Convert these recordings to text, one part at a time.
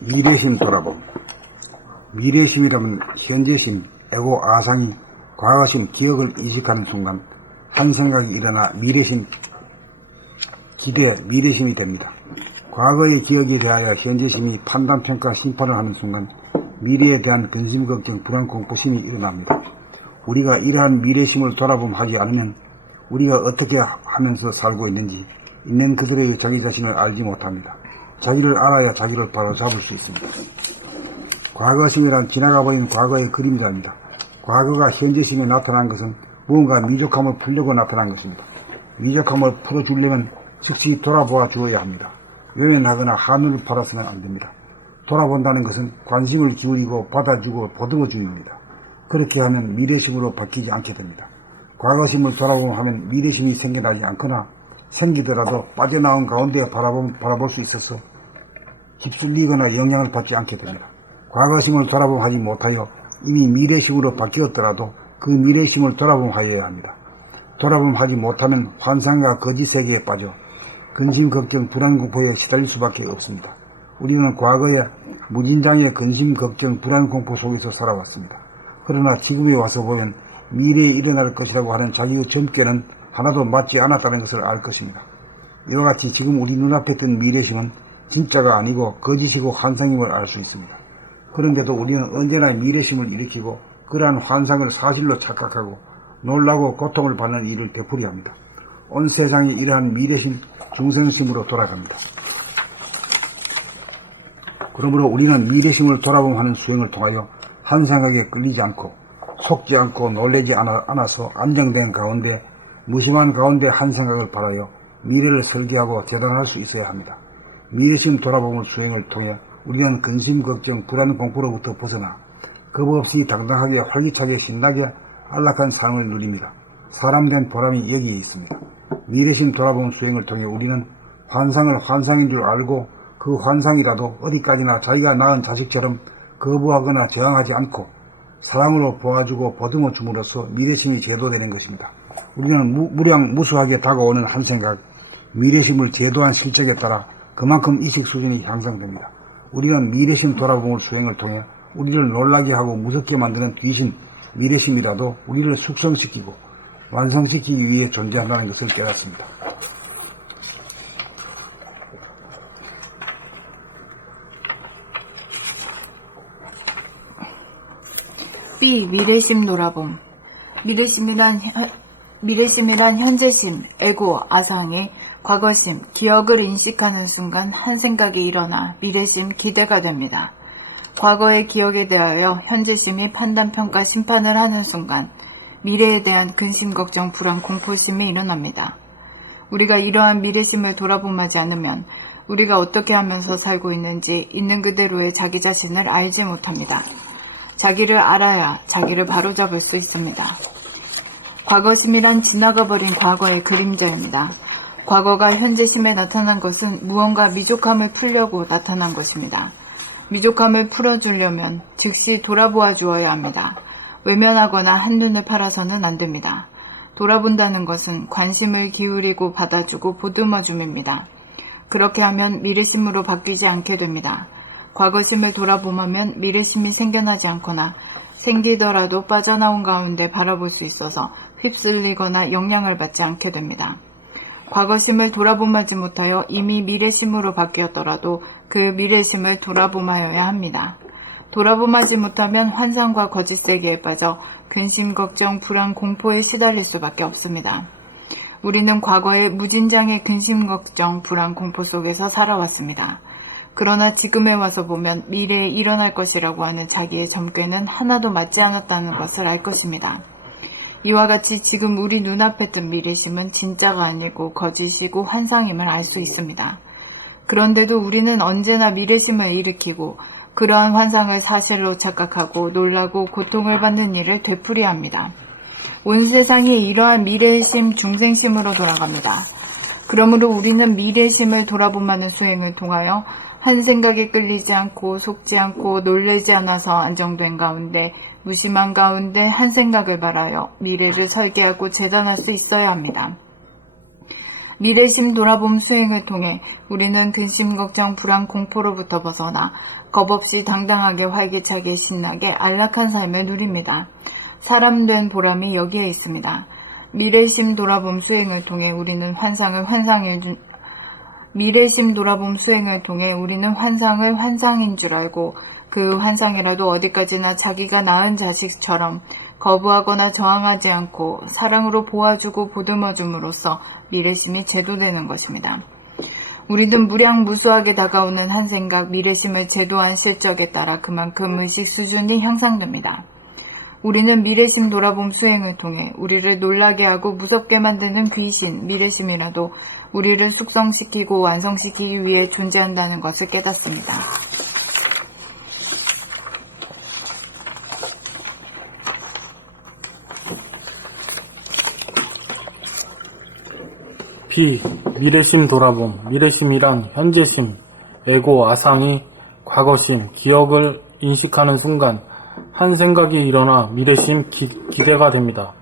미래심 돌아봄. 미래심이라면 현재심, 에고 아상이 과거심, 기억을 이식하는 순간 한 생각이 일어나 미래심, 기대, 미래심이 됩니다. 과거의 기억에 대하여 현재심이 판단, 평가, 심판을 하는 순간 미래에 대한 근심, 걱정, 불안, 공포심이 일어납니다. 우리가 이러한 미래심을 돌아봄하지 않으면 우리가 어떻게 하면서 살고 있는지 있는 그대로의 자기 자신을 알지 못합니다. 자기를 알아야 자기를 바로 잡을 수 있습니다. 과거심이란 지나가버린 과거의 그림자입니다. 과거가 현재심에 나타난 것은 무언가 미족함을 풀려고 나타난 것입니다. 미족함을 풀어주려면 즉시 돌아보아 주어야 합니다. 외면하거나 한눈을 팔아서는 안됩니다. 돌아본다는 것은 관심을 기울이고 받아주고 보듬어 줌입니다. 그렇게 하면 미래심으로 바뀌지 않게 됩니다. 과거심을 돌아보면 미래심이 생겨나지 않거나 생기더라도 빠져나온 가운데 바라볼 수 있어서 휩쓸리거나 영향을 받지 않게 됩니다. 과거심을 돌아보하지 못하여 이미 미래심으로 바뀌었더라도 그 미래심을 돌아보하여야 합니다. 돌아보하지 못하면 환상과 거짓 세계에 빠져 근심, 걱정, 불안, 공포에 시달릴 수밖에 없습니다. 우리는 과거에 무진장의 근심, 걱정, 불안, 공포 속에서 살아왔습니다. 그러나 지금에 와서 보면 미래에 일어날 것이라고 하는 자기의 전개는 하나도 맞지 않았다는 것을 알 것입니다. 이와 같이 지금 우리 눈앞에 뜬 미래심은 진짜가 아니고 거짓이고 환상임을 알 수 있습니다. 그런데도 우리는 언제나 미래심을 일으키고 그러한 환상을 사실로 착각하고 놀라고 고통을 받는 일을 되풀이합니다. 온 세상이 이러한 미래심, 중생심으로 돌아갑니다. 그러므로 우리는 미래심을 돌아봄하는 수행을 통하여 한 생각에 끌리지 않고 속지 않고 놀라지 않아서 안정된 가운데 무심한 가운데 한 생각을 바라여 미래를 설계하고 재단할 수 있어야 합니다. 미래심 돌아봄을 수행을 통해 우리는 근심, 걱정, 불안, 공포로부터 벗어나 겁 없이 당당하게 활기차게 신나게 안락한 삶을 누립니다. 사람 된 보람이 여기에 있습니다. 미래심 돌아봄 수행을 통해 우리는 환상을 환상인 줄 알고 그 환상이라도 어디까지나 자기가 낳은 자식처럼 거부하거나 저항하지 않고 사랑으로 보아주고 보듬어 줌으로써 미래심이 제도되는 것입니다. 우리는 무수하게 다가오는 한 생각, 미래심을 제도한 실적에 따라 그만큼 이식 수준이 향상됩니다. 우리는 미래심 돌아봄을 수행을 통해 우리를 놀라게 하고 무섭게 만드는 귀신, 미래심이라도 우리를 숙성시키고 완성시키기 위해 존재한다는 것을 깨닫습니다. B. 미래심 돌아봄. 미래심이란 현재심, 에고, 아상의 과거심, 기억을 인식하는 순간 한 생각이 일어나 미래심, 기대가 됩니다. 과거의 기억에 대하여 현재심이 판단, 평가, 심판을 하는 순간 미래에 대한 근심, 걱정, 불안, 공포심이 일어납니다. 우리가 이러한 미래심을 돌아봄하지 않으면 우리가 어떻게 하면서 살고 있는지 있는 그대로의 자기 자신을 알지 못합니다. 자기를 알아야 자기를 바로잡을 수 있습니다. 과거심이란 지나가버린 과거의 그림자입니다. 과거가 현재심에 나타난 것은 무언가 미족함을 풀려고 나타난 것입니다. 미족함을 풀어주려면 즉시 돌아보아 주어야 합니다. 외면하거나 한눈을 팔아서는 안 됩니다. 돌아본다는 것은 관심을 기울이고 받아주고 보듬어줌입니다. 그렇게 하면 미래심으로 바뀌지 않게 됩니다. 과거심을 돌아보면 미래심이 생겨나지 않거나 생기더라도 빠져나온 가운데 바라볼 수 있어서 휩쓸리거나 영향을 받지 않게 됩니다. 과거심을 돌아봄하지 못하여 이미 미래심으로 바뀌었더라도 그 미래심을 돌아봄하여야 합니다. 돌아봄하지 못하면 환상과 거짓 세계에 빠져 근심, 걱정, 불안, 공포에 시달릴 수밖에 없습니다. 우리는 과거의 무진장의 근심, 걱정, 불안, 공포 속에서 살아왔습니다. 그러나 지금에 와서 보면 미래에 일어날 것이라고 하는 자기의 점괘는 하나도 맞지 않았다는 것을 알 것입니다. 이와 같이 지금 우리 눈앞에 뜬 미래심은 진짜가 아니고 거짓이고 환상임을 알 수 있습니다. 그런데도 우리는 언제나 미래심을 일으키고 그러한 환상을 사실로 착각하고 놀라고 고통을 받는 일을 되풀이합니다. 온 세상이 이러한 미래심, 중생심으로 돌아갑니다. 그러므로 우리는 미래심을 돌아봄하는 수행을 통하여 한 생각에 끌리지 않고 속지 않고 놀라지 않아서 안정된 가운데 무심한 가운데 한 생각을 바라여 미래를 설계하고 재단할 수 있어야 합니다. 미래심 돌아봄 수행을 통해 우리는 근심, 걱정, 불안, 공포로부터 벗어나 겁없이 당당하게 활기차게 신나게 안락한 삶을 누립니다. 사람 된 보람이 여기에 있습니다. 미래심 돌아봄 수행을 통해 우리는 환상을 환상인 줄 알고 그 환상이라도 어디까지나 자기가 낳은 자식처럼 거부하거나 저항하지 않고 사랑으로 보아주고 보듬어줌으로써 미래심이 제도되는 것입니다. 우리는 무량무수하게 다가오는 한 생각, 미래심을 제도한 실적에 따라 그만큼 의식 수준이 향상됩니다. 우리는 미래심 돌아봄 수행을 통해 우리를 놀라게 하고 무섭게 만드는 귀신, 미래심이라도 우리를 숙성시키고 완성시키기 위해 존재한다는 것을 깨닫습니다. 미래심 돌아봄. 미래심이란 현재심, 에고, 아상이 과거심, 기억을 인식하는 순간 한 생각이 일어나 미래심, 기대가 됩니다.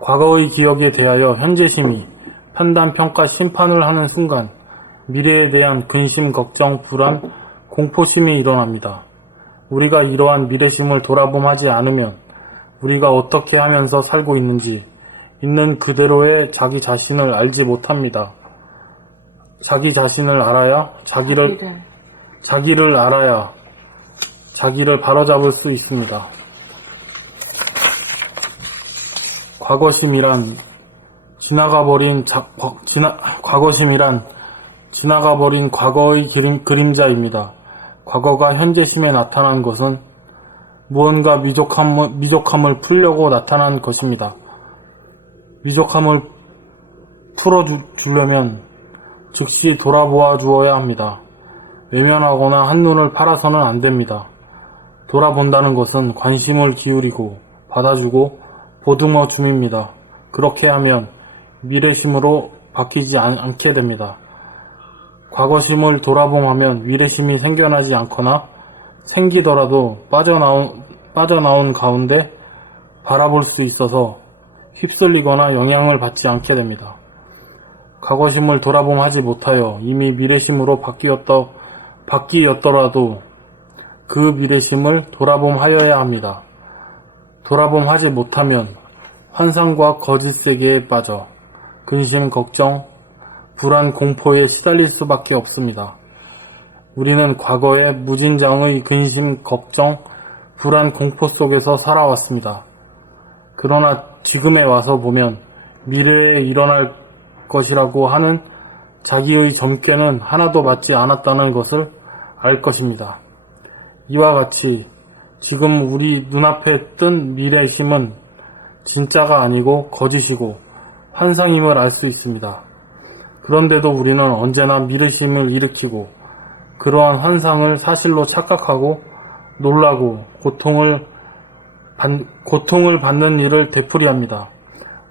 과거의 기억에 대하여 현재심이 판단, 평가, 심판을 하는 순간 미래에 대한 근심, 걱정, 불안, 공포심이 일어납니다. 우리가 이러한 미래심을 돌아봄하지 않으면 우리가 어떻게 하면서 살고 있는지 있는 그대로의 자기 자신을 알지 못합니다. 자기 자신을 알아야 자기를 알아야 자기를 바로잡을 수 있습니다. 과거심이란 지나가버린 과거의 그림자입니다. 과거가 현재심에 나타난 것은 무언가 미족함을 풀려고 나타난 것입니다. 미족함을 풀어주려면 즉시 돌아보아 주어야 합니다. 외면하거나 한눈을 팔아서는 안 됩니다. 돌아본다는 것은 관심을 기울이고 받아주고 보듬어 줌입니다. 그렇게 하면 미래심으로 바뀌지 않게 됩니다. 과거심을 돌아봄하면 미래심이 생겨나지 않거나 생기더라도 빠져나온 가운데 바라볼 수 있어서 휩쓸리거나 영향을 받지 않게 됩니다. 과거심을 돌아봄하지 못하여 이미 미래심으로 바뀌었더라도 그 미래심을 돌아봄하여야 합니다. 돌아봄하지 못하면 환상과 거짓 세계에 빠져 근심, 걱정, 불안, 공포에 시달릴 수밖에 없습니다. 우리는 과거의 무진장의 근심, 걱정, 불안, 공포 속에서 살아왔습니다. 그러나 지금에 와서 보면 미래에 일어날 것이라고 하는 자기의 점괘는 하나도 맞지 않았다는 것을 알 것입니다. 이와 같이 지금 우리 눈앞에 뜬 미래심은 진짜가 아니고 거짓이고 환상임을 알 수 있습니다. 그런데도 우리는 언제나 미래심을 일으키고 그러한 환상을 사실로 착각하고 놀라고 고통을 받는 일을 되풀이합니다.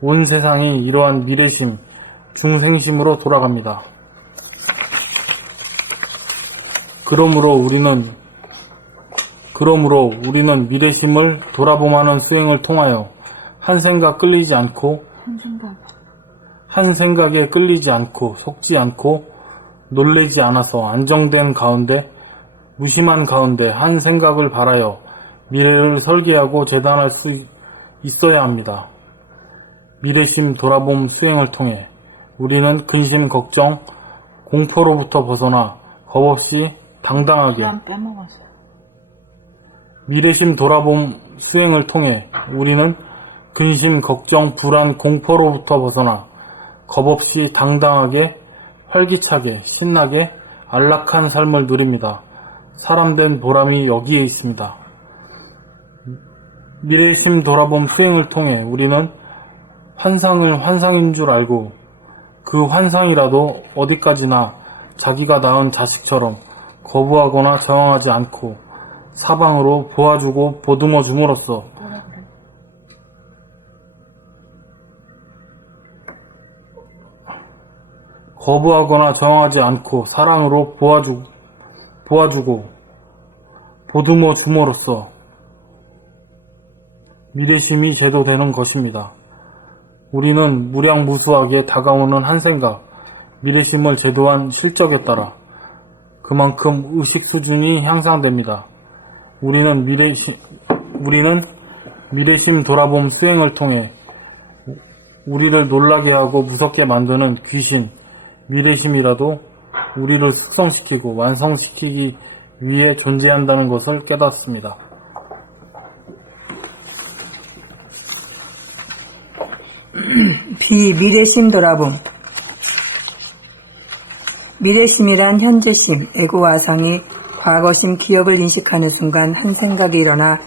온 세상이 이러한 미래심, 중생심으로 돌아갑니다. 그러므로 우리는 미래심을 돌아봄하는 수행을 통하여 한 생각에 끌리지 않고 속지 않고 놀래지 않아서 안정된 가운데 무심한 가운데 한 생각을 바라여 미래를 설계하고 재단할 수 있어야 합니다. 미래심 돌아봄 수행을 통해 우리는 근심, 걱정, 공포로부터 벗어나 겁없이 당당하게 미래심 돌아봄 수행을 통해 우리는 근심, 걱정, 불안, 공포로부터 벗어나 겁없이 당당하게 활기차게 신나게 안락한 삶을 누립니다. 사람된 보람이 여기에 있습니다. 미래심 돌아봄 수행을 통해 우리는 환상을 환상인 줄 알고 그 환상이라도 어디까지나 자기가 낳은 자식처럼 거부하거나 저항하지 않고 사방으로 보아주고 보듬어 줌으로써 거부하거나 저항하지 않고 사랑으로 보아주고 보듬어 줌으로써 미래심이 제도되는 것입니다. 우리는 무량무수하게 다가오는 한 생각, 미래심을 제도한 실적에 따라 그만큼 의식 수준이 향상됩니다. 우리는 미래심 돌아봄 수행을 통해 우리를 놀라게 하고 무섭게 만드는 귀신, 미래심이라도 우리를 숙성시키고 완성시키기 위해 존재한다는 것을 깨닫습니다. 비미래심 돌아봄. 미래심이란 현재심, 에고아상이 과거심, 기억을 인식하는 순간 한 생각이 일어나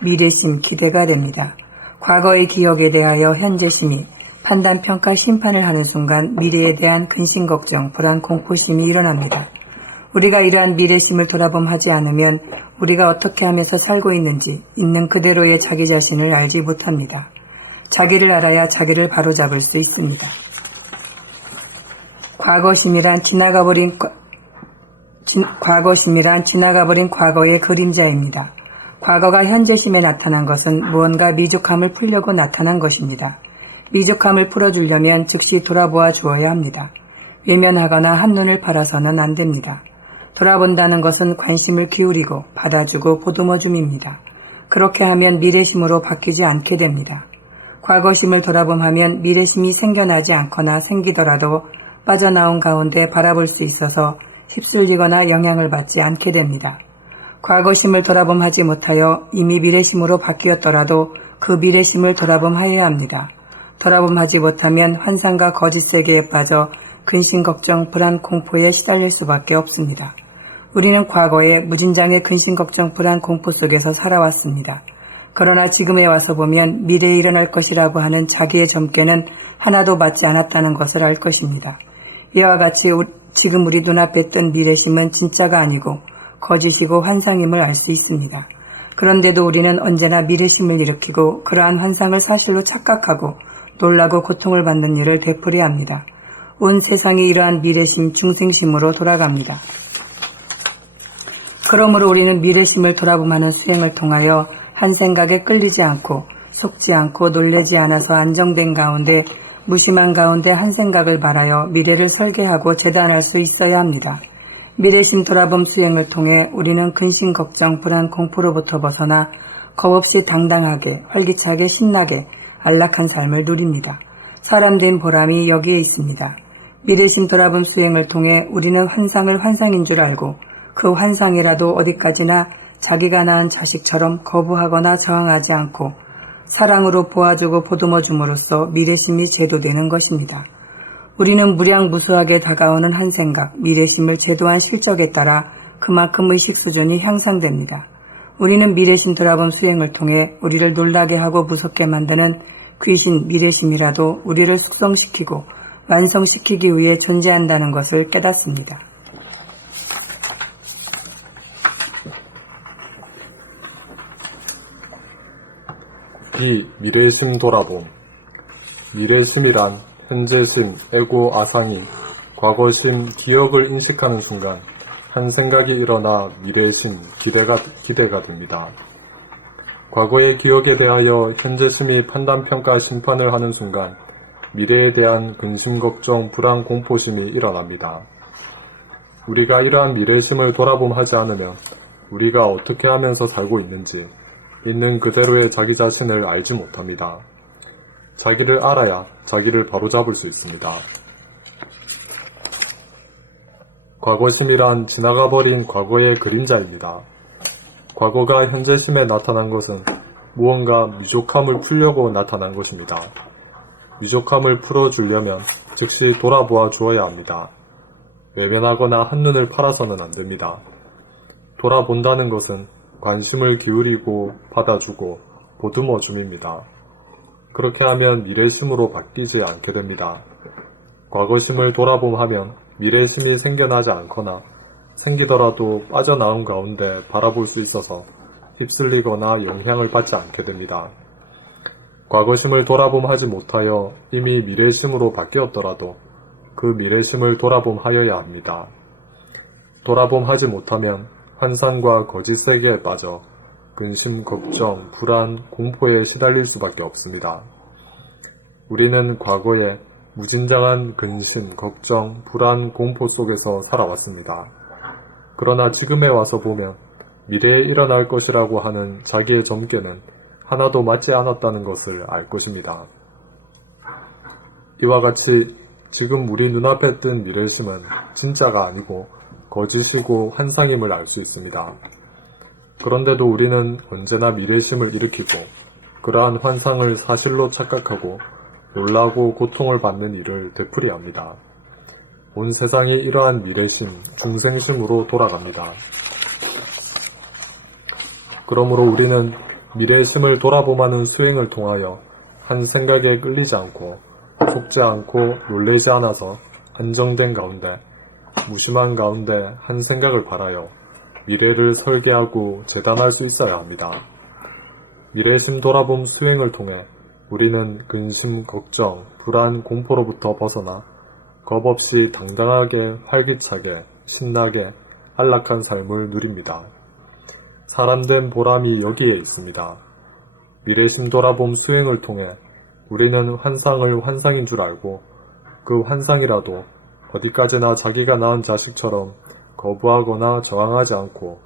미래심, 기대가 됩니다. 과거의 기억에 대하여 현재심이 판단, 평가, 심판을 하는 순간 미래에 대한 근심, 걱정, 불안, 공포심이 일어납니다. 우리가 이러한 미래심을 돌아봄하지 않으면 우리가 어떻게 하면서 살고 있는지 있는 그대로의 자기 자신을 알지 못합니다. 자기를 알아야 자기를 바로잡을 수 있습니다. 과거심이란 지나가버린 과거의 그림자입니다. 과거가 현재심에 나타난 것은 무언가 미족함을 풀려고 나타난 것입니다. 미족함을 풀어주려면 즉시 돌아보아 주어야 합니다. 외면하거나 한눈을 팔아서는 안 됩니다. 돌아본다는 것은 관심을 기울이고 받아주고 보듬어줌입니다. 그렇게 하면 미래심으로 바뀌지 않게 됩니다. 과거심을 돌아봄하면 미래심이 생겨나지 않거나 생기더라도 빠져나온 가운데 바라볼 수 있어서 휩쓸리거나 영향을 받지 않게 됩니다. 과거심을 돌아봄하지 못하여 이미 미래심으로 바뀌었더라도 그 미래심을 돌아봄하여야 합니다. 돌아봄하지 못하면 환상과 거짓 세계에 빠져 근심, 걱정, 불안, 공포에 시달릴 수밖에 없습니다. 우리는 과거에 무진장의 근심, 걱정, 불안, 공포 속에서 살아왔습니다. 그러나 지금에 와서 보면 미래에 일어날 것이라고 하는 자기의 점괘는 하나도 맞지 않았다는 것을 알 것입니다. 이와 같이 지금 우리 눈앞에 뜬 미래심은 진짜가 아니고 거짓이고 환상임을 알 수 있습니다. 그런데도 우리는 언제나 미래심을 일으키고 그러한 환상을 사실로 착각하고 놀라고 고통을 받는 일을 되풀이야 합니다. 온 세상이 이러한 미래심, 중생심으로 돌아갑니다. 그러므로 우리는 미래심을 돌아봄하는 수행을 통하여 한 생각에 끌리지 않고 속지 않고 놀래지 않아서 안정된 가운데 무심한 가운데 한 생각을 말하여 미래를 설계하고 재단할 수 있어야 합니다. 미래심 돌아봄 수행을 통해 우리는 근심, 걱정, 불안, 공포로부터 벗어나 겁없이 당당하게, 활기차게, 신나게 안락한 삶을 누립니다. 사람된 보람이 여기에 있습니다. 미래심 돌아봄 수행을 통해 우리는 환상을 환상인 줄 알고 그 환상이라도 어디까지나 자기가 낳은 자식처럼 거부하거나 저항하지 않고 사랑으로 보아주고 보듬어줌으로써 미래심이 제도되는 것입니다. 우리는 무량무수하게 다가오는 한 생각, 미래심을 제도한 실적에 따라 그만큼 의식 수준이 향상됩니다. 우리는 미래심 돌아봄 수행을 통해 우리를 놀라게 하고 무섭게 만드는 귀신, 미래심이라도 우리를 숙성시키고 완성시키기 위해 존재한다는 것을 깨닫습니다. 비미래심 돌아봄. 미래심이란 현재심, 에고, 아상이 과거심, 기억을 인식하는 순간 한 생각이 일어나 미래심, 기대가 됩니다. 과거의 기억에 대하여 현재심이 판단, 평가, 심판을 하는 순간 미래에 대한 근심, 걱정, 불안, 공포심이 일어납니다. 우리가 이러한 미래심을 돌아봄하지 않으면 우리가 어떻게 하면서 살고 있는지 있는 그대로의 자기 자신을 알지 못합니다. 자기를 알아야 자기를 바로잡을 수 있습니다. 과거심이란 지나가버린 과거의 그림자입니다. 과거가 현재심에 나타난 것은 무언가 미족함을 풀려고 나타난 것입니다. 미족함을 풀어주려면 즉시 돌아보아 주어야 합니다. 외면하거나 한눈을 팔아서는 안 됩니다. 돌아본다는 것은 관심을 기울이고 받아주고 보듬어 줌입니다. 그렇게 하면 미래심으로 바뀌지 않게 됩니다. 과거심을 돌아봄하면 미래심이 생겨나지 않거나 생기더라도 빠져나온 가운데 바라볼 수 있어서 휩쓸리거나 영향을 받지 않게 됩니다. 과거심을 돌아봄하지 못하여 이미 미래심으로 바뀌었더라도 그 미래심을 돌아봄하여야 합니다. 돌아봄하지 못하면 환상과 거짓 세계에 빠져 근심, 걱정, 불안, 공포에 시달릴 수밖에 없습니다. 우리는 과거에 무진장한 근심, 걱정, 불안, 공포 속에서 살아왔습니다. 그러나 지금에 와서 보면 미래에 일어날 것이라고 하는 자기의 점괘는 하나도 맞지 않았다는 것을 알 것입니다. 이와 같이 지금 우리 눈앞에 뜬 미래심은 진짜가 아니고 거짓이고 환상임을 알 수 있습니다. 그런데도 우리는 언제나 미래심을 일으키고 그러한 환상을 사실로 착각하고 놀라고 고통을 받는 일을 되풀이합니다. 온 세상이 이러한 미래심, 중생심으로 돌아갑니다. 그러므로 우리는 미래심을 돌아봄하는 수행을 통하여 한 생각에 끌리지 않고 속지 않고 놀라지 않아서 안정된 가운데 무심한 가운데 한 생각을 바라여 미래를 설계하고 재단할 수 있어야 합니다. 미래심 돌아봄 수행을 통해 우리는 근심, 걱정, 불안, 공포로부터 벗어나 겁없이 당당하게 활기차게 신나게 안락한 삶을 누립니다. 사람된 보람이 여기에 있습니다. 미래심 돌아봄 수행을 통해 우리는 환상을 환상인 줄 알고 그 환상이라도 어디까지나 자기가 낳은 자식처럼 거부하거나 저항하지 않고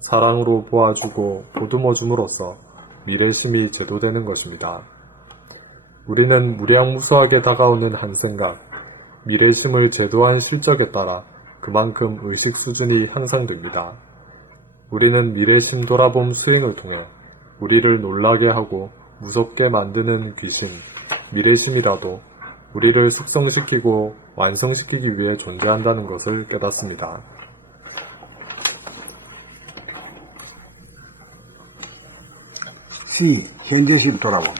사랑으로 보아주고 보듬어줌으로써 미래심이 제도되는 것입니다. 우리는 무량무수하게 다가오는 한 생각, 미래심을 제도한 실적에 따라 그만큼 의식 수준이 향상됩니다. 우리는 미래심 돌아봄 수행을 통해 우리를 놀라게 하고 무섭게 만드는 귀신, 미래심이라도 우리를 숙성시키고 완성시키기 위해 존재한다는 것을 깨닫습니다. C. 현재심 돌아봄.